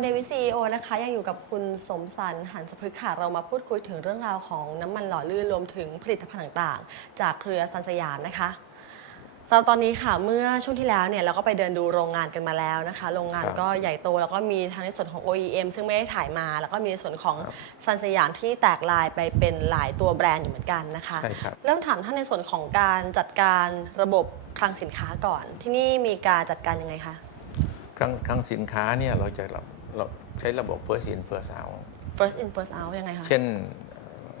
วันเดวิซีโอนะคะยังอยู่กับคุณสมสันหันสพฤกษ์ค่ะ เรามาพูดคุยถึงเรื่องราวของน้ำมันหล่อลื่นรวมถึงผลิตภัณฑ์ต่างๆ จากเครือซันสยามนะคะสำหรับตอนนี้ค่ะเมื่อช่วงที่แล้วเนี่ยเราก็ไปเดินดูโรงงานกันมาแล้วนะคะ โรงงานครับก็ใหญ่โตแล้วก็มีทั้งในส่วนของ OEM ซึ่งไม่ได้ถ่ายมา แล้วก็มีในส่วนของครับซันสยามที่แตกลายไปเป็นหลายตัวแบรนด์อยู่เหมือนกันนะคะใช่ครับเริ่มถามท่านในส่วนของการจัดการระบบคลังสินค้าก่อน ที่นี่มีการจัดการยังไงคะ ครั้งครั้งสินค้าเนี่ยเราจะ เราเราใช้ระบบ first in first out first in first out ยังไงคะ เช่น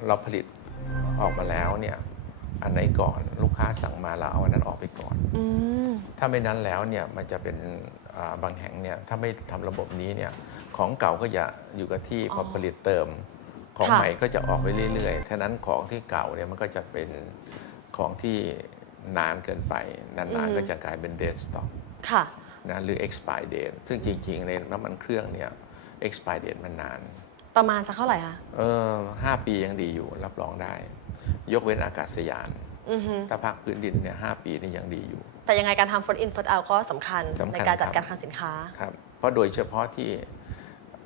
เราผลิตออกมาแล้วเนี่ยอันไหนก่อนลูกค้าสั่งมาเราเอาอันนั้นออกไปก่อน อืม ถ้าไม่นั้นแล้วเนี่ยมันจะเป็นอ่าบางแห่งเนี่ยถ้าไม่ทำระบบนี้เนี่ยของเก่าก็จะอยู่กับที่พอผลิตเติม ของค่ะ ใหม่ก็จะออกไปเรื่อยๆฉะนั้นของที่เก่าเนี่ยมันก็จะเป็นของที่นานเกินไปนานๆก็จะกลายเป็น dead stock ค่ะ นะหรือ expire date ซึ่งจริงๆในน้ำมันเครื่องเนี่ย expire date มันนาน ประมาณสักเท่าไหร่คะเออห้าปียังดีอยู่รับรองได้ ยกเว้นอากาศยาน อือฮึถ้าภาคพื้นดินเนี่ยห้าปีนี่ยังดีอยู่ แต่ยังไงการทำ first in first out ก็สำคัญสำคัญในการจัดครับ การคลังสินค้า ครับเพราะโดยเฉพาะที่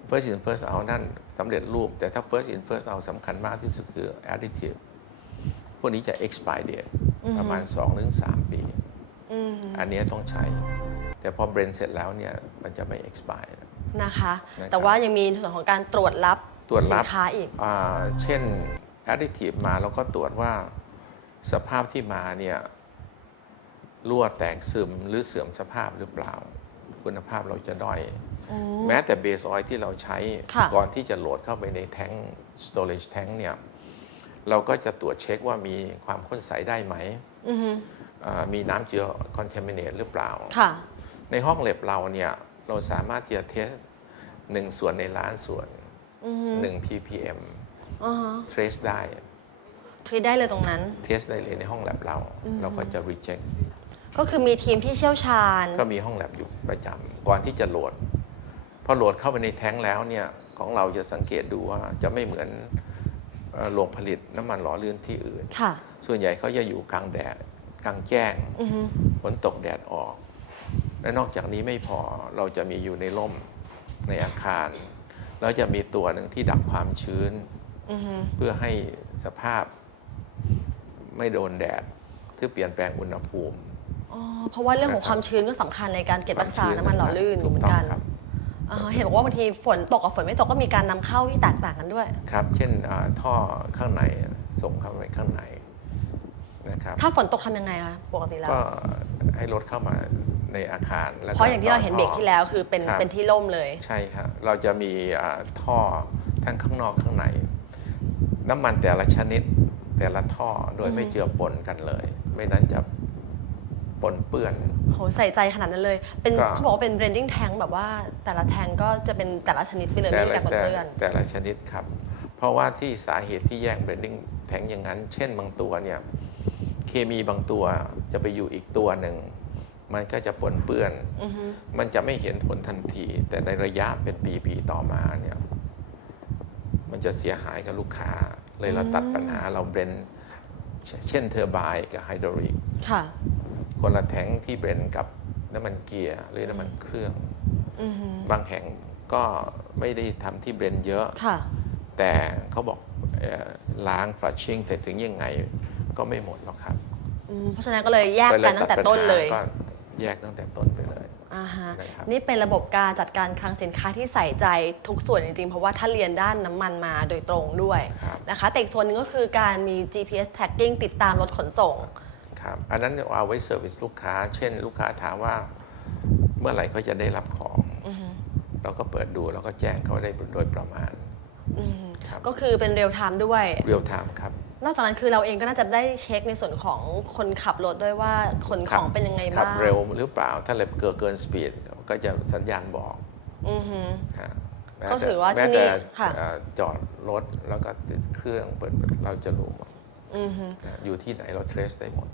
first in first out นั่นสำเร็จรูป แต่ถ้า first in first out สำคัญมากที่สุดคือ additive พวกนี้จะ expire date อือฮึ ประมาณ 2-3 ปี อืม อันเนี้ยต้องใช้ แต่พอเบรนเสร็จแล้วเนี่ยมันจะไม่ expire นะคะนะครับแต่ว่ายังมีส่วนของการตรวจรับตรวจรับสินค้าอีกอ่าเช่น additive มาเราก็ตรวจว่าสภาพที่มาเนี่ยรั่วแตกซึมหรือเสื่อมสภาพหรือเปล่า คุณภาพเราจะด้อยอืมแม้แต่เบสออยที่เราใช้ค่ะก่อนที่จะโหลดเข้าไปในแท้ง storage tank เนี่ยเราก็จะตรวจเช็คว่ามีความข้นใสได้ไหมอือฮึอ่ามีน้ำเจือ contaminate หรือเปล่าค่ะ ในห้องเล็บเราเนี่ยเราสามารถที่จะเทสหนึ่งส่วนในล้านส่วนอือฮึ1 ppm อ่าฮะ trace ได้ทรีได้เลยตรงนั้น เทสได้เลยในห้องแลบเราอืมเราก็จะ reject ก็คือมีทีมที่เชี่ยวชาญ ก็มีห้องแลบอยู่ประจำก่อนที่จะโหลด พอโหลดเข้าไปในแท้งแล้วเนี่ย ของเราจะสังเกตดูว่าจะไม่เหมือนเอ่อโรงผลิตน้ำมันหล่อลื่นที่อื่นค่ะส่วนใหญ่เขาจะอยู่กลางแดด กลางแจ้งอือฮึฝนตกแดดออก และนอกจากนี้ไม่พอเราจะมีอยู่ในร่มในอาคาร แล้วจะมีตัวหนึ่งที่ดับความชื้นอือฮึเพื่อให้สภาพไม่โดนแดดที่เปลี่ยนแปลงอุณหภูมิอ๋อเพราะว่าเรื่องของความชื้นก็สำคัญในการเก็บรักษาน้ำมันหล่อลื่นอยู่เหมือนกันถูต้องครับอ่าฮะเห็นบอกว่าบางทีฝนตกกับฝนไม่ตกก็มีการนำเข้าที่แตกต่างกันด้วย ครับ เช่นอ่าท่อข้างในส่งเข้าไปข้างในนะครับ ถ้าฝนตกทำยังไงคะปกติแล้วก็ให้รถเข้ามา ในอาคารแล้วก็เพราะอย่างที่เราเห็นเบรกที่แล้วคือเป็นครับ เป็นที่ล่มเลย ใช่ครับเราจะมีอ่าท่อทั้งข้างนอกข้างใน น้ำมันแต่ละชนิดแต่ละท่อโดยอืม ไม่เจือปนกันเลย ไม่นั้นจะปนเปื้อน โหใส่ใจขนาดนั้นเลย เป็นก็เขาบอกว่าเป็น blending tank แบบว่าแต่ละแทงก็จะเป็นแต่ละชนิดไปเลยแต่ไม่มีละการปนแต่เปื้อน แต่ละชนิดครับ เพราะว่าที่สาเหตุที่แยกเบรนดิ้งแทงอย่างนั้น เช่นบางตัวเนี่ยเคมีบางตัวจะไปอยู่อีกตัวหนึ่ง มันก็จะปนเปื้อนอือฮึมันจะไม่เห็นผลทันที แต่ในระยะเป็นปีๆต่อมาเนี่ยมันจะเสียหายกับลูกค้า เลยเราตัดปัญหาเราเบรนเชเช่นเทอร์ไบน์กับไฮดรอลิกค่ะคนละแท้งที่เบรนกับน้ำมันเกียร์หรือน้ำมันเครื่องอือฮึบางแห่งก็ไม่ได้ทำที่เบรนเยอะค่ะแต่เขาบอกเอ่อล้างฟลัชชิ่งแต่ถึงยังไงก็ไม่หมดหรอกครับอืมเพราะฉะนั้นก็เลยแยกกันตั้งแต่ปัญหาต้นเลยก็ แยกตั้งแต่ต้นไปเลยอ่าฮะนะครับนี่เป็นระบบการจัดการคลังสินค้าที่ใส่ใจทุกส่วนจริงๆ เพราะว่าถ้าเรียนด้านน้ำมันมาโดยตรงด้วยครับนะคะแต่อีกส่วนหนึ่งก็คือการมี GPS tagging ติดตามรถขนส่ง ครับอันนั้นเอาไว้เซอร์วิสลูกค้า เช่น ลูกค้าถามว่าเมื่อไหร่เขาจะได้รับของ อือฮึเราก็เปิดดูแล้วก็แจ้งเขาได้โดยประมาณ อือฮึครับ ก็คือเป็นเรียลไทม์ด้วย เรียลไทม์ครับ นอกจากนั้นคือเราเองก็น่าจะได้เช็คในส่วนของคนขับรถด้วยว่าขนของเป็นยังไงขับบ้างเร็วหรือเปล่าถ้าเร็วเกินเกินสปีดก็จะสัญญาณบอกอือฮึฮะแม้ก็ถือว่าที่แม้นี่แต่ค่ะเอ่อจอดรถแล้วก็ติดเครื่องเปิดเราจะรู้หมดอือฮึนะอยู่ที่ไหนเราเทรสได้หมด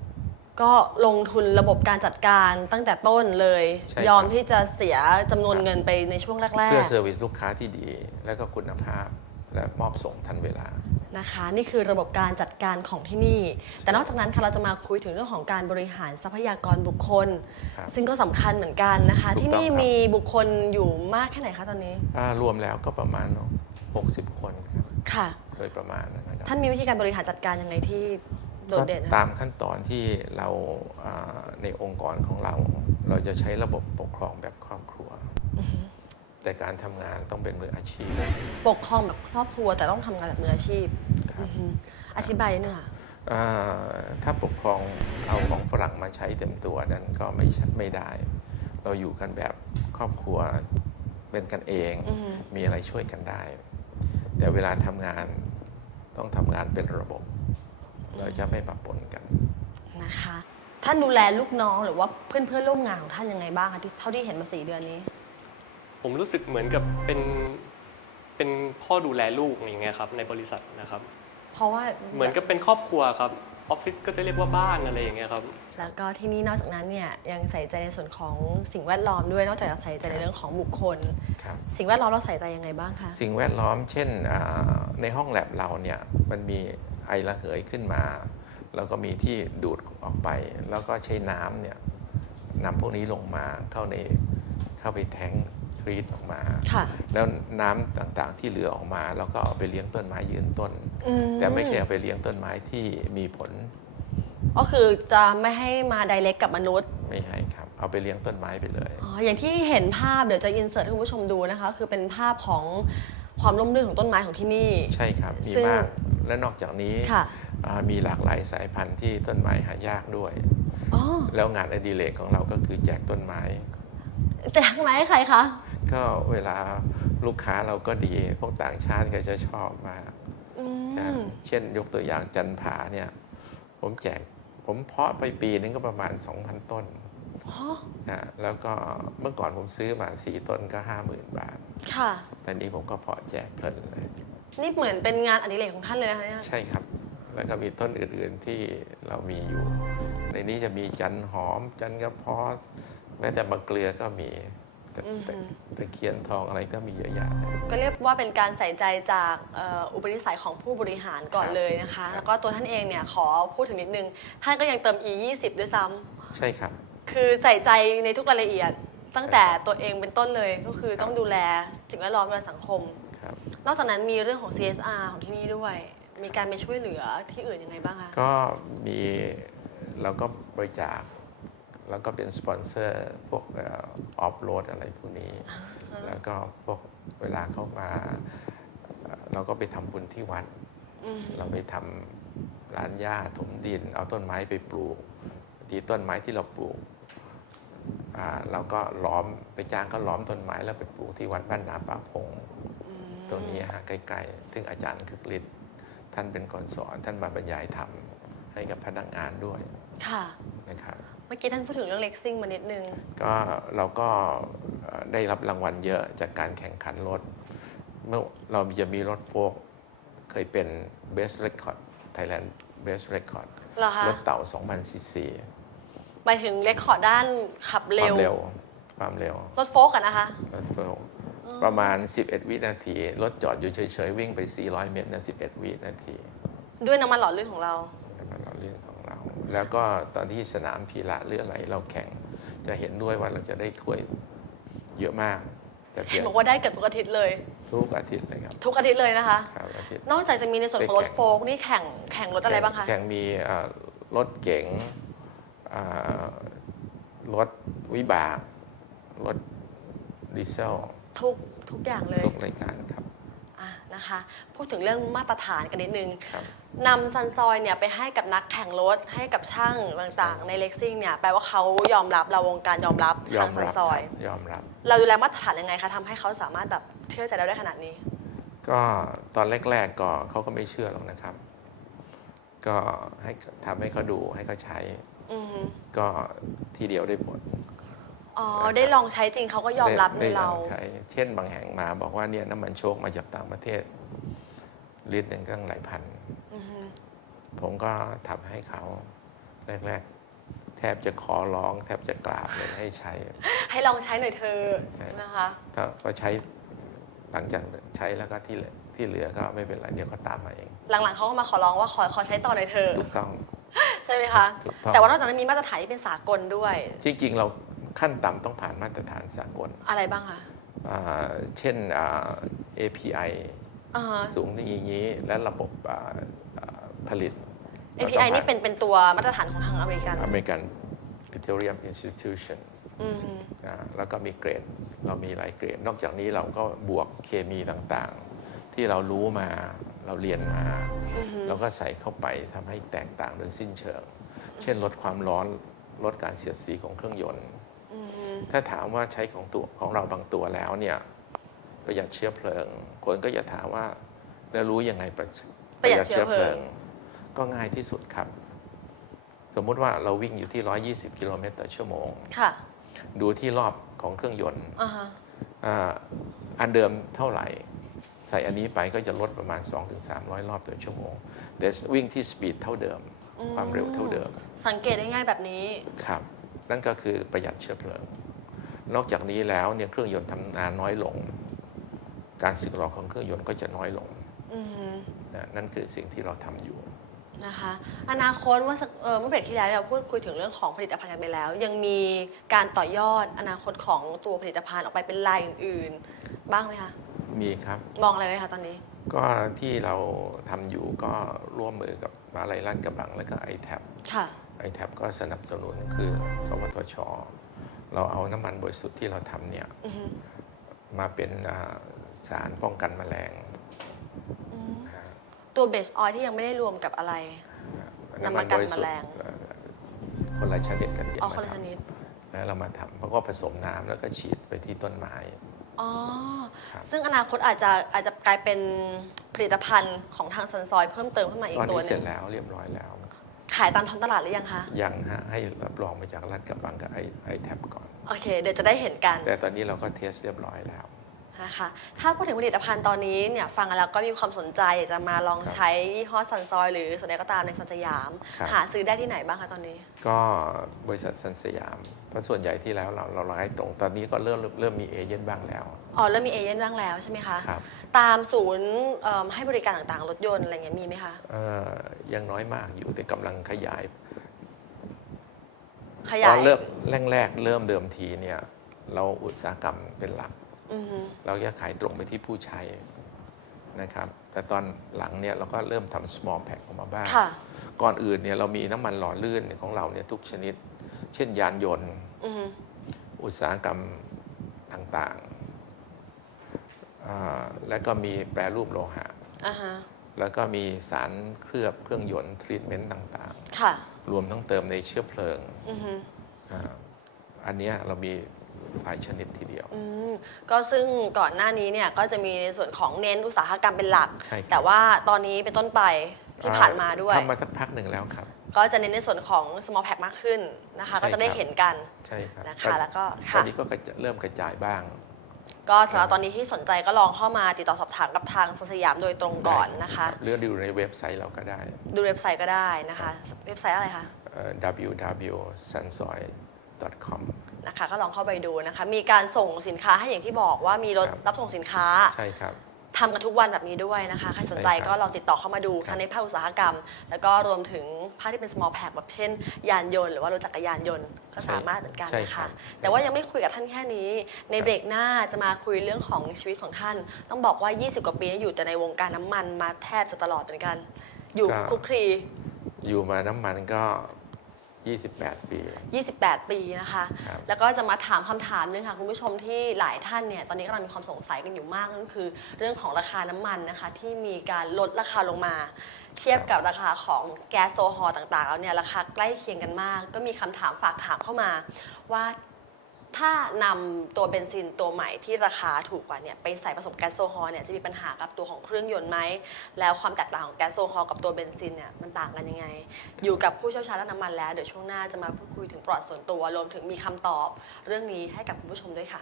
ก็ลงทุนระบบการจัดการตั้งแต่ต้นเลยใช่ครับยอมที่จะเสียจำนวนเงินไปในช่วงแรเพื่กอเซอร์วิสลูกค้าที่ดี และก็คุณภาพและมอบส่งทันเวลา นะคะ นี่คือระบบการจัดการของที่นี่ แต่นอกจากนั้นค่ะเราจะมาคุยถึงเรื่องของการบริหารทรัพยากรบุคคล ครับซึ่งก็สำคัญเหมือนกันนะคะ ถูกต้องที่นี่ครับ มีบุคคลอยู่มากแค่ไหนคะตอนนี้อ่ารวมแล้วก็ประมาณ 60 คนครับค่ะ โดยประมาณนะครับท่านมีวิธีการบริหารจัดการยังไงที่โดดเด่นก็นะตามขั้นตอนที่เราอ่าในองค์กรของเรา เราจะใช้ระบบปกครองแบบครอบครัวอือฮึ แต่การทำงานต้องเป็นมืออาชีพปกครองแบบครอบครัวแต่ต้องทำงานแบบมืออาชีพครับ อือฮึอธิบายหน่อยค่ะ อ่าถ้าปกครองเอาของฝรั่งมาใช้เต็มตัวนั้นก็ไม่ใช่ไม่ได้ เราอยู่กันแบบครอบครัวเป็นกันเอง อือฮึมีอะไรช่วยกันได้ แต่เวลาทำงานต้องทำงานเป็นระบบ เราจะไม่ปะปนกัน นะคะ ท่านดูแลลูกน้องหรือว่าเพื่อนเพื่อนๆร่วมงานของท่านยังไงบ้างคะที่เท่าที่เห็นมาสี่เดือนนี้ ผมรู้สึกเหมือนกับเป็นเป็นพ่อดูแลลูกอย่างเงี้ยครับในบริษัทนะครับ เพราะว่าเหมือนกับเป็นครอบครัวครับออฟฟิศก็จะเรียกว่าบ้านอะไรอย่างเงี้ยครับ แล้วก็ที่นี่นอกจากนั้นเนี่ยยังใส่ใจในส่วนของสิ่งแวดล้อมด้วยนอกจากจะใส่ใจในเรื่องของบุคคล ครับ สิ่งแวดล้อมเราใส่ใจยังไงบ้างคะสิ่งแวดล้อมเช่นอ่าในห้องแลบเราเนี่ยมันมีไอระเหยขึ้นมา แล้วก็มีที่ดูดออกไป แล้วก็ใช้น้ำเนี่ยนำพวกนี้ลงมาเข้าในเข้าไปแทง ทรีตออกมา ค่ะ แล้วน้ำต่างๆที่เหลือออกมาเราก็เอาไปเลี้ยงต้นไม้ยืนต้น อืแต่ไม่ใช่เอาไปเลี้ยงต้นไม้ที่มีผลก็คือจะไม่ให้มาไดเ c กกับมนุษย์ ไม่ให้ครับ เอาไปเลี้ยงต้นไม้ไปเลย อ๋อ อย่างที่เห็นภาพเดี๋ยวจะอินเสิร์ตให้คุณผู้ชมดูนะคะ คือเป็นภาพของความร่มรื่นของต้นไม้ของที่นี่ ใช่ครับ มีซึ่ง มากและนอกจากนี้ค่ะ อ่ามีหลากหลายสายพันธุ์ที่ต้นไม้หายากด้วย อ๋อ แล้วงานอดิเรกของเราก็คือแจกต้นไม้ แต่ทางไหนให้ใครคะ ก็เวลาลูกค้าเราก็ดี พวกต่างชาติก็จะชอบมากอืนะม เช่นยกตัวอย่างจันผาเนี่ย ผมแจก ผมเพาะไปปีนึงก็ประมาณ 2,000 ต้นอ๋อนะแล้วก็เมื่อก่อนผมซื้อมา 4 ต้นก็ 50,000 บาทค่ะ ตอนนี้ผมก็เพาะแจกเพลินเลย นี่เหมือนเป็นงานอดิเรกของท่านเลยนะคะเนี่ย ใช่ครับ แล้วก็มีต้นอื่นๆที่เรามีอยู่ ในนี้จะมีจันหอม จันกระเพาะ แม้แต่มะเกลือก็มีแต่อือแต่หือตะเคียนทองอะไรก็มีเยอะแยะ ก็เรียกว่าเป็นการใส่ใจจากเอ่ออุปนิสัยของผู้บริหารก่อนครับเลยนะคะ ครับ แล้วก็ตัวท่านเองเนี่ยขอพูดถึงนิดนึง ท่านก็ยังเติม e 2 0ด้วยซ้ำใช่ครับ คือใส่ใจในทุกรายละเอียด ตั้งแต่ตัวเองเป็นต้นเลยก็คือครับต้องดูแลสิ่งแวดล้อมดูแลสังคม ครับ นอกจากนั้นมีเรื่องของ CSR ของที่นี่ด้วย มีการไปช่วยเหลือที่อื่นยังไงบ้างคะ ก็มีเราก็บริจาค แล้วก็เป็นสปอนเซอร์พวกออฟโรดอะไรพวกนี้ แล้วก็พวกเวลาเข้ามาเอ่อเราก็ไปทำบุญที่วัดอืมเราไปทำร้านหญ้าถมดิน เอาต้นไม้ไปปลูก ที่ต้นไม้ที่เราปลูกอ่าเราก็ล้อมไปจ้างก็ล้อมต้นไม้แล้วไปปลูกที่วัดบ้านนาป่าพงอืมตรงนี้ฮะใกล้ๆซึ่งอาจารย์คึกฤทธิ์ท่านเป็นคนสอนท่านมาบรรยายธรรมให้กับพนักงานด้วย ค่ะ นะครับเมื่อกี้ท่านพูดถึงเรื่องเล็กซิ่งมานิดนึง ก็เราก็เอ่อได้รับรางวัลเยอะจากการแข่งขันรถ เมื่อเราจะมีรถโฟกเคยเป็น Best Record Thailand Best Record เหรอคะรถเต่า2,000ซีซีหมายถึงเรคคอร์ดด้านขับคเร็วาวมเร็ว ความเร็ว รถโฟกอะนะคะ รถโฟกประมาณ 11 วินาที รถจอดอยู่เฉยๆ วิ่งไป 400 เมตรนะ11 วินาที ด้วยน้ำมันหล่อลื่นของเรา แล้วก็ตอนที่สนามพีระหรืออะไรเราแข่ง จะเห็นด้วยว่าเราจะได้ถ้วยเยอะมากแต่เพีเห็ยนงบอกว่าได้เกือบทุกอาทิตย์เลย ทุกอาทิตย์เลยครับ ทุกอาทิตย์เลยนะคะครับอาทิตย์นอกจากจะมีในส่วนของรถไปแข่งโฟกนี่แข่งแข่งรถอะไรบ้างคะแข่งมีเอ่อรถเก๋งเอ่อรถวิบากรถดีเซลทุกทุกอย่างเลยทุกรายการครับ อะนะคะพูดถึงเรื่องมาตรฐานกันนิดนึงครับ นำซันซอยเนี่ยไปให้กับนักแข่งรถให้กับช่างต่างๆ ในเล็กซิ่งเนี่ยแปลว่าเขายอมรับเราวงการยอมรับยอทางมซันรับซอย ครับยอมรับ เราดูแลมาตรฐานยังไงคะทำให้เขาสามารถแบบเชื่อใจเราได้ขนาดนี้ ก็ตอนแรกๆก็เขาก็ไม่เชื่อหรอกนะครับ ก็ให้ทำให้เขาดูให้เขาใช้ อือฮึก็ทีเดียวได้ผล อ๋อนะครับได้ลองใช้จริงเขาก็ยอมรับในได้เราลองใช้เช่นบางแห่งมาบอกว่าเนี่ยน้ำมันโชคมาจากต่างประเทศลิตรหนึ่งตั้งหลายพัน อือฮึผมก็ทำให้เขาแรกๆ แทบจะขอร้องแทบจะกราบเลยให้ใช้ ให้ลองใช้หน่อยเธอะใช่ นะคะถ้าพอใช้หลังจากใช้แล้วก็ที่เหลือที่ที่เหลือก็ไม่เป็นไรเดี๋ยวก็ตามมาเอง หลังๆเขาก็มาขอร้องว่าขอขอใช้ต่อในอยเธอะถูกต้องใช่ไหมคะ ถูกต้องแต่ว่านอกจากนั้นมีมาตรฐานที่เป็นสากลด้วย จริงๆเรา ขั้นต่ำต้องผ่านมาตรฐานสากลอะไรบ้างคะอ่าเช่นอ่า API อ่าฮะสูงอย่างนี้ และระบบอ่าอ่าผลิต API นี่เป็นเป็นตัวมาตรฐานของทางอเมริกันอเมริกัน Petroleum Institution อืมอ่าแล้วก็มีเกรด เรามีหลายเกรด นอกจากนี้เราก็บวกเคมีต่างๆ ที่เรารู้มาเราเรียนมาอือฮึเราก็ใส่เข้าไปทำให้แตกต่างโดยสิ้นเชิง เช่นลดความร้อนลดการเสียดสีของเครื่องยนต์อืม ถ้าถามว่าใช้ของตัวของเราบางตัวแล้วเนี่ยประหยัดเชื้อเพลิง คนก็จะถามว่าแล้วรู้ยังไงประประหยัดเชื้อเพลิง ก็ง่ายที่สุดครับ สมมุติว่าเราวิ่งอยู่ที่ 120 กิโลเมตรต่อชั่วโมงค่ะดูที่รอบของเครื่องยนต์อ่าฮะอ่าอันเดิมเท่าไหร่ ใส่อันนี้ไปก็จะลดประมาณ 2-300 รอบต่อชั่วโมงแต่วิ่งที่สปีดเท่าเดิมอืความเร็วเท่าเดิม สังเกตได้ง่ายแบบนี้ ครับ นั่นก็คือประหยัดเชื้อเพลิง นอกจากนี้แล้วเนี่ยเครื่องยนต์ทำงานน้อยลง การสึกหรอของเครื่องยนต์ก็จะน้อยลงอืมนะนั่นคือสิ่งที่เราทำอยู่นะคะอนาคตเมื่อสักเอ่อเมื่อเบรกที่แล้วเราพูดคุยถึงเรื่องของผลิตภัณฑ์กันไปแล้ว ยังมีการต่อยอดอนาคตของตัวผลิตภัณฑ์ออกไปเป็นลายอื่น ๆ บ้างไหมคะมีครับ มองอะไรไว้คะตอนนี้ ก็ที่เราทำอยู่ก็ร่วมมือกับมหาลัยราชกระบัง แล้วก็ i t a b ค่ะ i t a b ก็สนับสนุนคือ สวทช เราเอาน้ำมันบริสุทธิ์ที่เราทำเนี่ยอือฮึมาเป็นอ่าสารป้องกันแมลงอืมตัวเบสออยที่ยังไม่ได้รวมกับอะไรน้ำมันกันแมลงเอ่อคนละชนิดกันที่อ๋อมาคนละทชนิดำแล้วเรามาทำเพราะก็ผสมน้ำแล้วก็ฉีดไปที่ต้นไม้อ๋อครับซึ่งอนาคตอาจจะอาจจะกลายเป็นผลิตภัณฑ์ของทางซันซอยเพิ่มเติมขึ้นมาอีตกอนตัวนี้หเสร็นึ่จงแล้วเรียบร้อยแล้ว ขายตามท้องตลาดหรือยังคะยังฮะให้รับรองมาจากรัฐกระบังกับไอไอแท็บก่อน โอเค เดี๋ยวจะได้เห็นกัน แต่ตอนนี้เราก็เทสเรียบร้อยแล้ว นะคะถ้าพูดถึงผลิตภัณฑ์ตอนนี้เนี่ยฟังแล้วก็มีความสนใจอยากจะมาลองครับใช้ยี่ห้อซันซอย หรือส่วนใดก็ตามในซันสยาม ครับ หาซื้อได้ที่ไหนบ้างคะตอนนี้ ก็บริษัทสันสยามเพราะส่วนใหญ่ที่แล้วเราเราให้ตรง ตอนนี้ก็เริ่มเริ่มมีเอเย่นบ้างแล้วอ๋อเริ่มมีเอเย่นบ้างแล้วใช่ไหมคะ ครับตามศูนย์เอิ่มให้บริการต่างๆ รถยนต์อะไรเงี้ยมีไหมคะ เอ่อยังน้อยมากอยู่แต่กำลังขยายขยาตอย นเริ่มแรกๆเริ่มเดิมทีเนี่ยเราอุตสาหกรรมเป็นหลักอือฮึ เราจะขายตรงไปที่ผู้ใช้นะครับ แต่ตอนหลังเนี่ยเราก็เริ่มทำ small pack ออกมาบ้างค่ะก่อนอื่นเนี่ยเรามีน้ำมันหล่อลื่นของเราเนี่ยทุกชนิด เช่นยานยนต์อือฮึอุตสาหกรรมต่างๆอ่าและก็มีแปรรูปโลหะอ่าฮะแล้วก็มีสารเคลือบเครื่องยนต์ทรีทเมนต์ต่างค่ะๆรวมทั้งเติมในเชื้อเพลิงอือฮึอ่าอันเนี้ยเรามี หลายชนิดทีเดียว อืมก็ซึ่งก่อนหน้านี้เนี่ยก็จะมีในส่วนของเน้นอุตสาหกรรมเป็นหลัก ใช่ครับ แต่ว่าตอนนี้เป็นต้นไปที่ผ่านมาด้วย ทำมาสักพักหนึ่งแล้วครับ ก็จะเน้นในส่วนของ small pack มากขึ้นนะคะ ใช่ก็จะได้ครับเห็นกันใช่ครับนะคะแล้วก็ตอค่ะ นนี้ก็กระจายเริ่มกระจายบ้าง ก็สำหรับตอนนี้ที่สนใจก็ลองเข้ามาติดต่อสอบถามกับทางสยามโดยตรงก่อนนะคะ หรือดูในเว็บไซต์เราก็ได้ ดูเว็บไซต์ก็ได้นะคะ เว็บไซต์อะไรคะเอ่อ www.sunsoy.com นะคะก็ลองเข้าไปดูนะคะ มีการส่งสินค้าให้อย่างที่บอกว่ามีรถครับ รับส่งสินค้าใช่ครับ ทำกันทุกวันแบบนี้ด้วยนะคะใครสนใจใช่ครับก็ลองติดต่อเข้ามาดูครับ ทั้งในภาคอุตสาหกรรม แล้วก็รวมถึงภาคที่เป็น small pack แบบเช่น ยานยนต์หรือว่ารถจักรยานยนต์ก็สามารถเหมือนกันใช่นะครัคะ บ แต่ว่ายังไม่คุยกับท่านแค่นี้ ในครับเบรกหน้าจะมาคุยเรื่องของชีวิตของท่าน ต้องบอกว่า 20 กว่าปีอยู่แต่ในวงการน้ำมันมาแทบจะตลอดเหมือนกัน อยู่คลุกคลี อยู่มาน้ำมันก็ 28 ปี 28 ปีนะคะ ครับ แล้วก็จะมาถามคำถามหนึงค่ะ คุณผู้ชมที่หลายท่านเนี่ย ตอนนี้กำลังมีความสงสัยกันอยู่มากนั่นคือ เรื่องของราคาน้ำมันนะคะ ที่มีการลดราคาลงมา เทียบกับราคาของแก๊สโซฮอลต่างๆ แล้วเนี่ย ราคาใกล้เคียงกันมาก ก็มีคำถามฝากถามเข้ามา ว่า ถ้านำตัวเบนซินตัวใหม่ที่ราคาถูกกว่าเนี่ยไปใส่ผสมแก๊สโซฮอล์เนี่ยจะมีปัญหากับตัวของเครื่องยนต์ไหม แล้วความแตกต่างของแก๊สโซฮอล์กับตัวเบนซินเนี่ยมันต่างกันยังไง อยู่กับผู้เชี่ยวชาญด้านน้ำมันแล้ว เดี๋ยวช่วงหน้าจะมาพูดคุยถึงประวัติส่วนตัวรวมถึงมีคำตอบเรื่องนี้ให้กับคุณผู้ชมด้วยค่ะ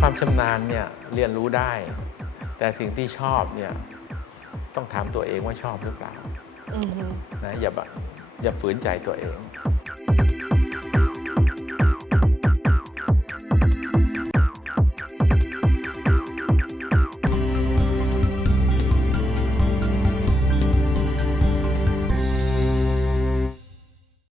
ความชำนาญเนี่ยเรียนรู้ได้ แต่สิ่งที่ชอบเนี่ยต้องถามตัวเองว่าชอบหรือเปล่า นะอย่าแบบอย่าฝืนใจตัวเอง